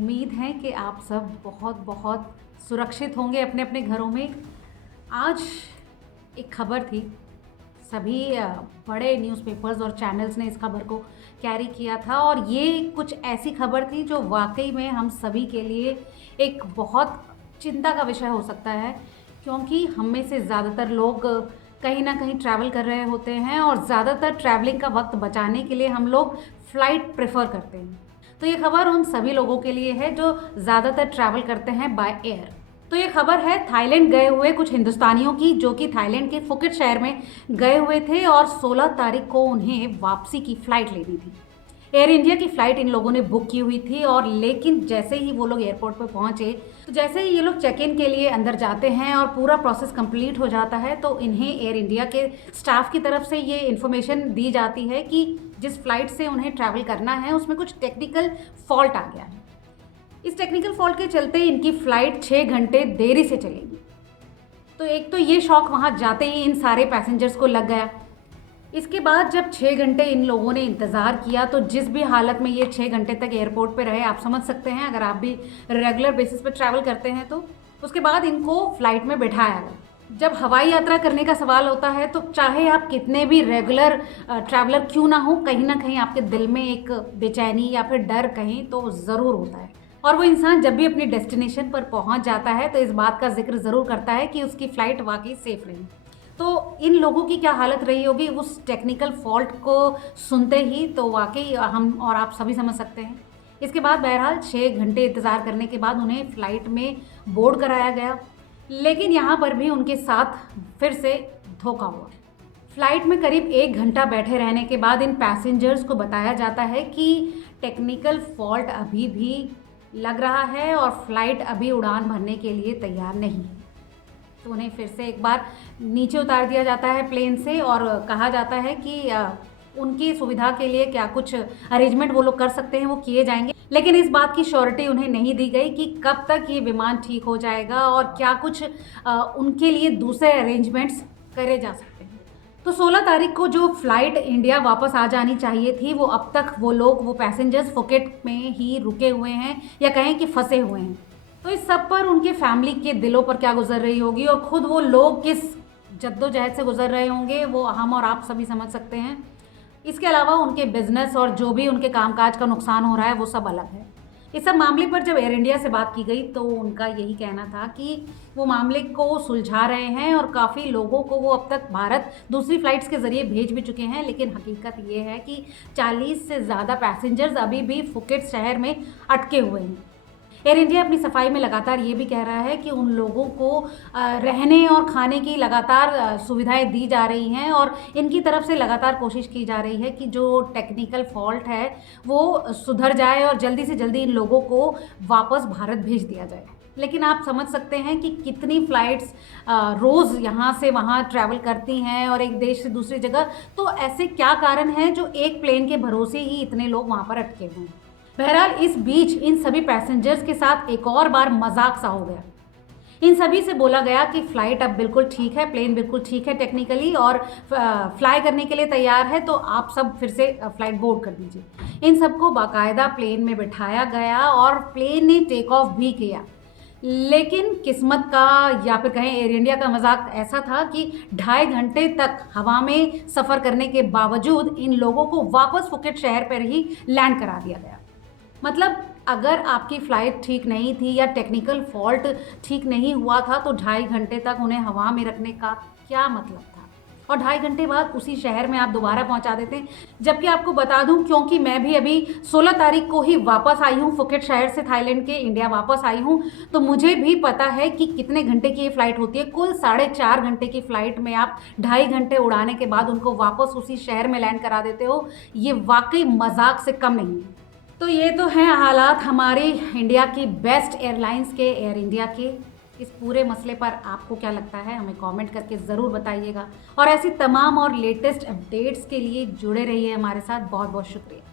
उम्मीद है कि आप सब बहुत बहुत सुरक्षित होंगे अपने अपने घरों में। आज एक खबर थी, सभी बड़े न्यूज़पेपर्स और चैनल्स ने इस खबर को कैरी किया था और ये कुछ ऐसी खबर थी जो वाकई में हम सभी के लिए एक बहुत चिंता का विषय हो सकता है, क्योंकि हम में से ज़्यादातर लोग कहीं ना कहीं ट्रैवल कर रहे होते हैं और ज़्यादातर ट्रैवलिंग का वक्त बचाने के लिए हम लोग फ़्लाइट प्रेफर करते हैं। तो ये खबर उन सभी लोगों के लिए है जो ज़्यादातर ट्रैवल करते हैं बाय एयर। तो ये खबर है थाईलैंड गए हुए कुछ हिंदुस्तानियों की, जो कि थाईलैंड के फुकेट शहर में गए हुए थे और 16 तारीख को उन्हें वापसी की फ़्लाइट लेनी थी। एयर इंडिया की फ़्लाइट इन लोगों ने बुक की हुई थी और लेकिन जैसे ही वो लोग एयरपोर्ट पर पहुंचे, तो जैसे ही ये लोग चेक इन के लिए अंदर जाते हैं और पूरा प्रोसेस कंप्लीट हो जाता है, तो इन्हें एयर इंडिया के स्टाफ की तरफ से ये इन्फॉर्मेशन दी जाती है कि जिस फ़्लाइट से उन्हें ट्रैवल करना है उसमें कुछ टेक्निकल फॉल्ट आ गया है। इस टेक्निकल फॉल्ट के चलते इनकी फ़्लाइट 6 घंटे देरी से चलेगी। तो एक तो ये शौक वहाँ जाते ही इन सारे पैसेंजर्स को लग गया। इसके बाद जब 6 घंटे इन लोगों ने इंतज़ार किया, तो जिस भी हालत में ये 6 घंटे तक एयरपोर्ट पे रहे, आप समझ सकते हैं अगर आप भी रेगुलर बेसिस पे ट्रैवल करते हैं तो। उसके बाद इनको फ़्लाइट में बैठाया गया। जब हवाई यात्रा करने का सवाल होता है तो चाहे आप कितने भी रेगुलर ट्रैवलर क्यों ना हो, कहीं ना कहीं आपके दिल में एक बेचैनी या फिर डर कहीं तो ज़रूर होता है। और वो इंसान जब भी अपनी डेस्टिनेशन पर पहुंच जाता है तो इस बात का जिक्र ज़रूर करता है कि उसकी फ़्लाइट वाकई सेफ़ रही। तो इन लोगों की क्या हालत रही होगी उस टेक्निकल फॉल्ट को सुनते ही, तो वाकई हम और आप सभी समझ सकते हैं। इसके बाद बहरहाल 6 घंटे इंतज़ार करने के बाद उन्हें फ़्लाइट में बोर्ड कराया गया, लेकिन यहाँ पर भी उनके साथ फिर से धोखा हुआ। फ़्लाइट में करीब 1 घंटा बैठे रहने के बाद इन पैसेंजर्स को बताया जाता है कि टेक्निकल फॉल्ट अभी भी लग रहा है और फ़्लाइट अभी उड़ान भरने के लिए तैयार नहीं है। तो उन्हें फिर से एक बार नीचे उतार दिया जाता है प्लेन से और कहा जाता है कि उनकी सुविधा के लिए क्या कुछ अरेंजमेंट वो लोग कर सकते हैं वो किए जाएंगे, लेकिन इस बात की श्योरिटी उन्हें नहीं दी गई कि कब तक ये विमान ठीक हो जाएगा और क्या कुछ उनके लिए दूसरे अरेंजमेंट्स करे जा सकते हैं। तो 16 तारीख को जो फ़्लाइट इंडिया वापस आ जानी चाहिए थी, वो अब तक वो पैसेंजर्स फुकेट में ही रुके हुए हैं या कहें कि फंसे हुए हैं। तो इस सब पर उनके फैमिली के दिलों पर क्या गुजर रही होगी और ख़ुद वो लोग किस जद्दोजहद से गुजर रहे होंगे, वो हम और आप सभी समझ सकते हैं। इसके अलावा उनके बिजनेस और जो भी उनके कामकाज का नुकसान हो रहा है वो सब अलग है। इस सब मामले पर जब एयर इंडिया से बात की गई तो उनका यही कहना था कि वो मामले को सुलझा रहे हैं और काफ़ी लोगों को वो अब तक भारत दूसरी फ़्लाइट्स के ज़रिए भेज भी चुके हैं, लेकिन हकीकत ये है कि 40 से ज़्यादा पैसेंजर्स अभी भी फुकेट शहर में अटके हुए हैं। एयर इंडिया अपनी सफाई में लगातार ये भी कह रहा है कि उन लोगों को रहने और खाने की लगातार सुविधाएं दी जा रही हैं और इनकी तरफ से लगातार कोशिश की जा रही है कि जो टेक्निकल फॉल्ट है वो सुधर जाए और जल्दी से जल्दी इन लोगों को वापस भारत भेज दिया जाए। लेकिन आप समझ सकते हैं कि कितनी फ़्लाइट्स रोज़ यहाँ से वहाँ ट्रैवल करती हैं और एक देश से दूसरी जगह, तो ऐसे क्या कारण है जो एक प्लेन के भरोसे ही इतने लोग वहाँ पर अटके हुए हैं। बहरहाल इस बीच इन सभी पैसेंजर्स के साथ एक और बार मजाक सा हो गया। इन सभी से बोला गया कि फ़्लाइट अब बिल्कुल ठीक है, प्लेन बिल्कुल ठीक है टेक्निकली और फ्लाई करने के लिए तैयार है, तो आप सब फिर से फ़्लाइट बोर्ड कर दीजिए। इन सबको बाकायदा प्लेन में बिठाया गया और प्लेन ने टेक ऑफ भी किया। लेकिन किस्मत का या फिर कहें एयर इंडिया का मजाक ऐसा था कि 2.5 घंटे तक हवा में सफ़र करने के बावजूद इन लोगों को वापस फुकेट शहर पर ही लैंड करा दिया गया। मतलब अगर आपकी फ़्लाइट ठीक नहीं थी या टेक्निकल फॉल्ट ठीक नहीं हुआ था तो 2.5 घंटे तक उन्हें हवा में रखने का क्या मतलब था, और 2.5 घंटे बाद उसी शहर में आप दोबारा पहुंचा देते हैं। जबकि आपको बता दूं, क्योंकि मैं भी अभी 16 तारीख को ही वापस आई हूं फुकेट शहर से, थाईलैंड के इंडिया वापस आई हूं, तो मुझे भी पता है कि कितने घंटे की ये फ़्लाइट होती है। कुल 4.5 घंटे की फ़्लाइट में आप 2.5 घंटे उड़ाने के बाद उनको वापस उसी शहर में लैंड करा देते हो, ये वाकई मजाक से कम नहीं है। तो ये तो हैं हालात हमारी इंडिया की बेस्ट एयरलाइंस के, एयर इंडिया के। इस पूरे मसले पर आपको क्या लगता है, हमें कमेंट करके ज़रूर बताइएगा और ऐसी तमाम और लेटेस्ट अपडेट्स के लिए जुड़े रहिए हमारे साथ। बहुत बहुत शुक्रिया।